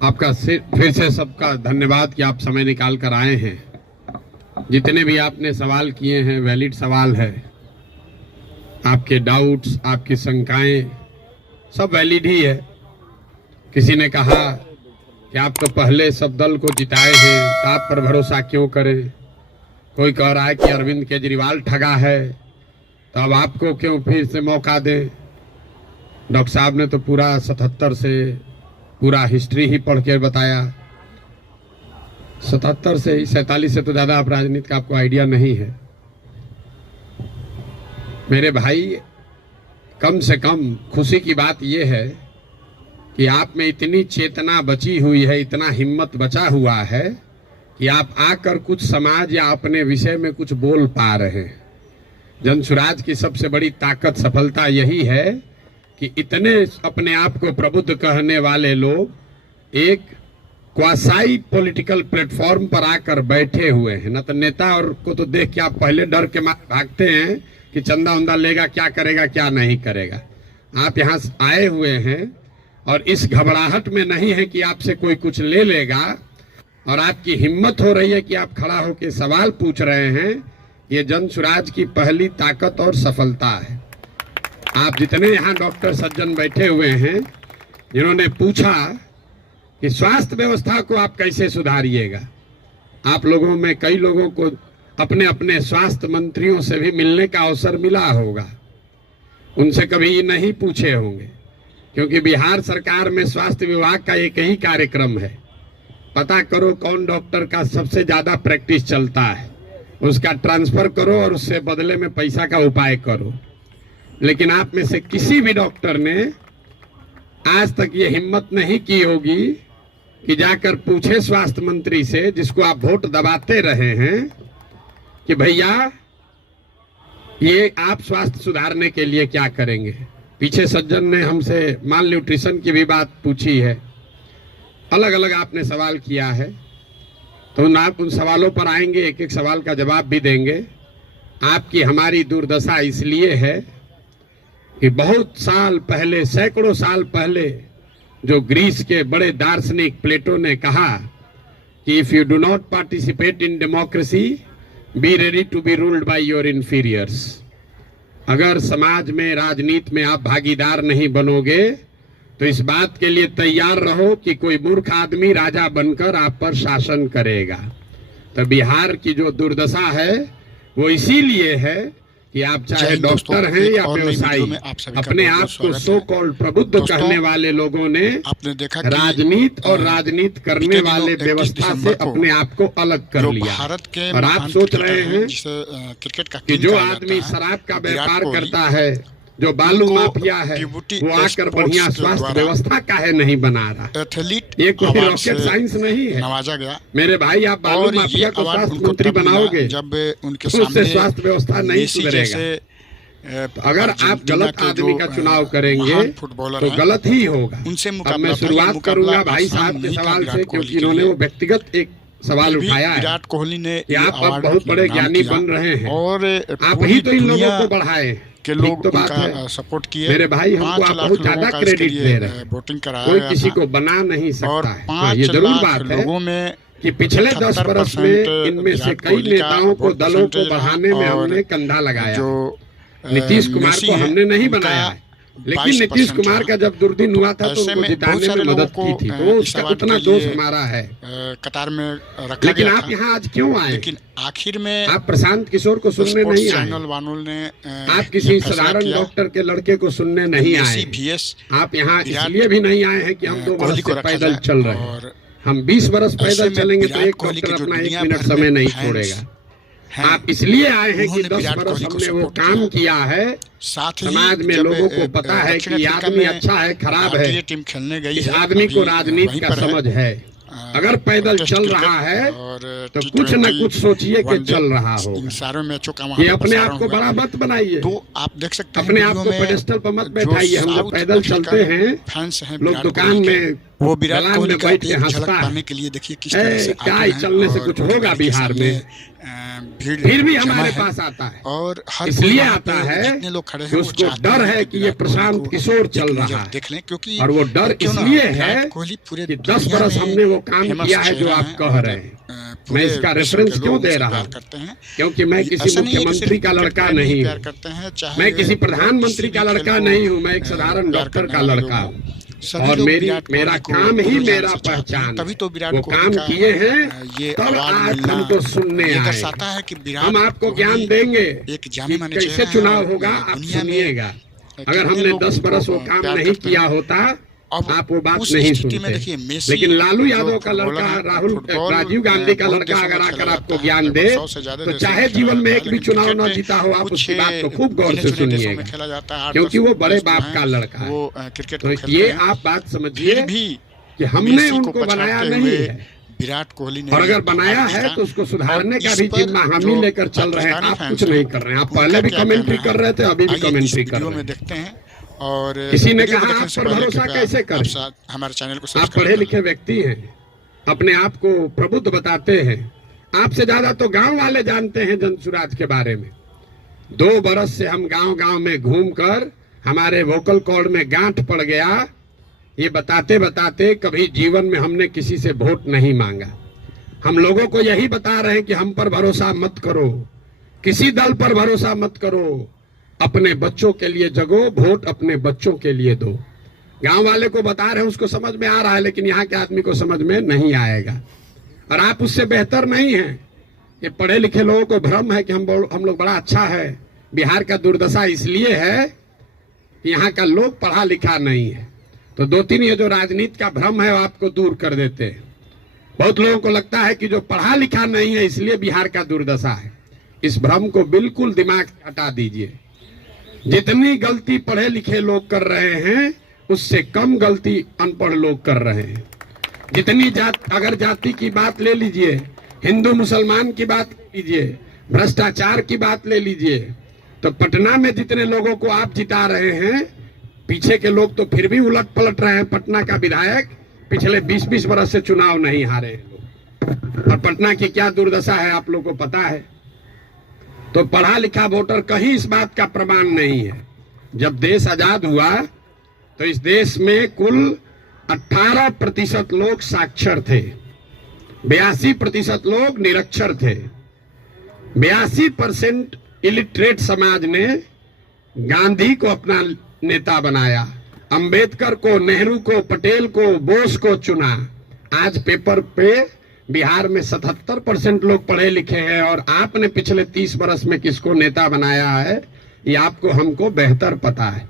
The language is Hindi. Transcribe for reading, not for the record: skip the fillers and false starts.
आपका फिर से सबका धन्यवाद कि आप समय निकाल कर आए हैं। जितने भी आपने सवाल किए हैं वैलिड सवाल है। आपके डाउट्स, आपकी शंकाएं सब वैलिड ही है। किसी ने कहा कि आप तो पहले सब दल को जिताए हैं, तो आप पर भरोसा क्यों करें। कोई कह रहा है कि अरविंद केजरीवाल ठगा है, तो अब आपको क्यों फिर से मौका दें। डॉक्टर साहब ने तो पूरा 77 से पूरा हिस्ट्री ही पढ़ के बताया। 77 से ही 47 से तो ज़्यादा आप राजनीति का आपको आइडिया नहीं है। मेरे भाई, कम से कम खुशी की बात यह है कि आप में इतनी चेतना बची हुई है, इतना हिम्मत बचा हुआ है कि आप आकर कुछ समाज या अपने विषय में कुछ बोल पा रहे हैं। जनसुराज की सबसे बड़ी ताकत, सफलता यही है कि इतने अपने आप को प्रबुद्ध कहने वाले लोग एक क्वासाई पॉलिटिकल प्लेटफॉर्म पर आकर बैठे हुए हैं। न तो नेता और को तो देख के आप पहले डर के भागते हैं कि चंदा उंदा लेगा, क्या करेगा क्या नहीं करेगा। आप यहाँ आए हुए हैं और इस घबराहट में नहीं है कि आपसे कोई कुछ ले लेगा, और आपकी हिम्मत हो रही है कि आप खड़ा होकर सवाल पूछ रहे हैं। ये जनसुराज की पहली ताकत और सफलता है। आप जितने यहाँ डॉक्टर सज्जन बैठे हुए हैं, जिन्होंने पूछा कि स्वास्थ्य व्यवस्था को आप कैसे सुधारिएगा, आप लोगों में कई लोगों को अपने अपने स्वास्थ्य मंत्रियों से भी मिलने का अवसर मिला होगा। उनसे कभी नहीं पूछे होंगे, क्योंकि बिहार सरकार में स्वास्थ्य विभाग का एक ही कार्यक्रम है, पता करो कौन डॉक्टर का सबसे ज्यादा प्रैक्टिस चलता है, उसका ट्रांसफर करो और उससे बदले में पैसा का उपाय करो। लेकिन आप में से किसी भी डॉक्टर ने आज तक ये हिम्मत नहीं की होगी कि जाकर पूछे स्वास्थ्य मंत्री से, जिसको आप वोट दबाते रहे हैं, कि भैया ये आप स्वास्थ्य सुधारने के लिए क्या करेंगे। पीछे सज्जन ने हमसे माल न्यूट्रिशन की भी बात पूछी है, अलग अलग आपने सवाल किया है, तो आप उन सवालों पर आएंगे, एक एक सवाल का जवाब भी देंगे। आपकी हमारी दुर्दशा इसलिए है कि बहुत साल पहले, सैकड़ों साल पहले, जो ग्रीस के बड़े दार्शनिक प्लेटो ने कहा कि if you do not participate in democracy, be ready to be ruled by your inferiors. अगर समाज में, राजनीति में आप भागीदार नहीं बनोगे तो इस बात के लिए तैयार रहो कि कोई मूर्ख आदमी राजा बनकर आप पर शासन करेगा। तो बिहार की जो दुर्दशा है वो इसीलिए है कि आप चाहे डॉक्टर हैं या व्यवसायी, अपने आप को सो कॉल्ड प्रबुद्ध कहने वाले लोगों ने राजनीति और राजनीति करने वाले व्यवस्था से अपने आप को अलग कर लिया। और आप सोच रहे हैं कि जो आदमी शराब का व्यापार करता है, जो बालू माफिया है, वो आकर बढ़िया स्वास्थ्य व्यवस्था काहे नहीं बना रहा। ये कोई रॉकेट साइंस नहीं है। नवाजा गया मेरे भाई, आप बालू माफिया को स्वास्थ्य मंत्री बनाओगे जब उससे स्वास्थ्य व्यवस्था नहीं सुधरेगा। तो अगर आप गलत आदमी का चुनाव करेंगे तो गलत ही होगा। अब मैं शुरुआत करूंगा भाई साहब के सवाल से, क्योंकि इन्होंने वो व्यक्तिगत एक सवाल उठाया है। विराट कोहली ने आप अब बहुत बड़े ज्ञानी बन रहे हैं और आप ही तो इन लोगों को बढ़ाए के लोग तो उनका सपोर्ट किए। मेरे भाई, हमको आप बहुत ज्यादा क्रेडिट दे रहे हैं। वोटिंग कराया, कोई किसी को बना नहीं सकता है। हाँ, ये जरूर बात है लोगों में कि पिछले 10 वर्ष में इनमें से कई नेताओं को, दलों को बढ़ाने में हमने कंधा लगाया। नीतीश कुमार को हमने नहीं बनाया है, लेकिन नीतीश कुमार का जब दुर्दिन हुआ था तो उनको जिताने में मदद की थी, तो उसका उतना दोष हमारा है कतार में रखा। लेकिन आप यहाँ आज क्यों आए? लेकिन आखिर में आप प्रशांत किशोर को सुनने नहीं आए, आप किसी साधारण डॉक्टर के लड़के को सुनने नहीं आए। आप यहाँ इसलिए भी नहीं आए हैं कि हम 2 वर्ष से पैदल चल रहे हैं। हम 20 वर्ष पैदल चलेंगे तो एक डॉक्टर अपना 1 मिनट समय नहीं छोड़ेगा। आप इसलिए आए हैं कि 10 वर्ष हमने वो काम किया है, समाज में लोगों को पता है कि आदमी अच्छा है, खराब है, टीम खेलने गई, इस आदमी को राजनीति का समझ है। अगर पैदल चल रहा है तो कुछ न कुछ सोचिए कि चल रहा हो। ये अपने आप को बड़ा मत बनाइए, तो आप देख सकते हैं अपने आप को पेडेस्टल पर मत बैठाइए। हम जब पैदल चलते हैं, लोग दुकान में वो विराट दलान कोहली में का बैठ के एक हंसता झलक है। पाने के लिए देखिए किस तरह से क्या आतुर हैं चलने से और कुछ पूरे होगा दिल्ली के बिहार सामने, में, भीड़ फिर भी जमा हमारे है पास आता है। और हर कोई इसलिए वहाँ आता पे है जितने लोग खड़े कि हैं वो उसको चाहते डर हैं है कि कि ये विराट कोहली प्रशांत को किशोर एक चल नज़र रहा है, देख लें, क्योंकि और वो डर क्यों ना इसलिए है विराट कोहली पूरे कि 10 दुनिया बरस में हमने वो काम फेमस किया है जो चेहरा आप हैं कह और रहे हैं। मैं पूरे इसका विश्व रेफरेंस के क्यों लोग दे उनसे रहा प्यार हूँ? करते हैं। क्योंकि मैं किसी ऐसा नहीं है कि मुख्यमंत्री सिर्फ का क्रिकेट लड़का प्रेमी ही नहीं प्यार हूँ, करते हैं, चाहे मैं किसी वो प्रधानमंत्री किसी का भी लड़का खेल नहीं को हूँ, मैं एक साधारण प्यार डॉक्टर करने का वाले लड़का लोग हूँ। सभी और लोग विराट मेरा कोहली को काम ही दिलो जान मेरा से चाहते हैं, पहचान तभी है। तो विराट वो कोहली काम का किए हैं, ये तब अवार्ड आज मिलना हमको सुनने ये आए। दर्शाता है कि हम विराट आपको कोहली ज्ञान देंगे एक जाने कि माने कैसे चेहरा है चुनाव और होगा, आप दुनिया में सुनिएगा। अगर कितने हमने लोग 10 उनको बरस वो काम प्यार नहीं करते किया हैं। होता, अब आप वो बात उस नहीं स्थिति में सुनते। देखिए मेसी लेकिन लालू जो यादव का फुटबॉलर लड़का हैं, फुटबॉल राजीव गांधी का बहुत लड़का देशों में अगर खेला आकर जाता आपको है, ज्ञान लगभग दे 100 से ज्यादा तो देशों चाहे में खेला जीवन में जाता है, एक भी लेकिन चुनाव क्रिकेट न में जीता हो, आप कुछ उसकी बात को खूब गौर गिने से चुने देशों में सुनिएगा, खेला जाता है। 8-10 क्योंकि वो बड़े देश जो बाप हैं, का लड़का है। वो क्रिकेट तो को खेलते ये हैं। आप बात समझिए फिर भी कि हमने मेसी को उनको बनाया पछाड़ते नहीं हुए है, विराट कोहली ने और ये अगर बनाया अवार्ड है जीता। तो उसको और सुधारने का इस भी पर जिम्मा हम ही जो लेकर चल रहे हैं। पाकिस्तानी आप फैंस कुछ नहीं हैं, कर रहे हैं, आप उनका पहले भी क्या कमेंट्री कहना कर है? रहे थे, अभी भी आइए इस कमेंट्री कर वीडियो रहे में हैं। देखते हैं। और किसी ने वीडियो को कहा देखने आप से पर पहले भरोसा कृपया कैसे आप करें? हमारे चैनल को आप सब्सक्राइब पढ़े करें। लिखे व्यक्ति हैं, अपने आप को प्रबुद्ध बताते हैं, आपसे ज्यादा तो गांव वाले जानते हैं जनसुराज के बारे में। 2 बरस से हम गांव गांव में घूमकर हमारे वोकल कॉर्ड में गांठ पड़ गया, ये बताते बताते कभी जीवन में हमने किसी से वोट नहीं मांगा। हम लोगों को यही बता रहे हैं कि हम पर भरोसा मत करो, किसी दल पर भरोसा मत करो, अपने बच्चों के लिए जगो, वोट अपने बच्चों के लिए दो। गांव वाले को बता रहे हैं, उसको समझ में आ रहा है, लेकिन यहाँ के आदमी को समझ में नहीं आएगा। और आप उससे बेहतर नहीं हैं। ये पढ़े लिखे लोगों को भ्रम है कि हम लोग बड़ा अच्छा है। बिहार का दुर्दशा इसलिए है कि यहाँ का लोग पढ़ा लिखा नहीं है। तो 2-3 ये जो राजनीति का भ्रम है वो आपको दूर कर देते हैं। बहुत लोगों को लगता है कि जो पढ़ा लिखा नहीं है इसलिए बिहार का दुर्दशा है। इस भ्रम को बिल्कुल दिमाग से हटा दीजिए। जितनी गलती पढ़े लिखे लोग कर रहे हैं उससे कम गलती अनपढ़ लोग कर रहे हैं। जितनी अगर जाति की बात ले लीजिए, हिंदू मुसलमान की बात ले लीजिए, भ्रष्टाचार की बात ले लीजिए, तो पटना में जितने लोगों को आप जिता रहे हैं, पीछे के लोग तो फिर भी उलट पलट रहे हैं। पटना का विधायक पिछले 20-20 वर्ष से चुनाव नहीं हारे हैं। और पटना की क्या दुर्दशा है आप लोग को पता है। तो पढ़ा लिखा वोटर कहीं इस बात का प्रमाण नहीं है। जब देश आजाद हुआ तो इस देश में कुल 18% लोग साक्षर थे, 82% लोग निरक्षर थे। 82% इलिटरेट समाज ने गांधी को अपना नेता बनाया, अंबेडकर को, नेहरू को, पटेल को, बोस को चुना। आज पेपर पे बिहार में 77% लोग पढ़े लिखे हैं, और आपने पिछले 30 वर्ष में किसको नेता बनाया है ये आपको हमको बेहतर पता है।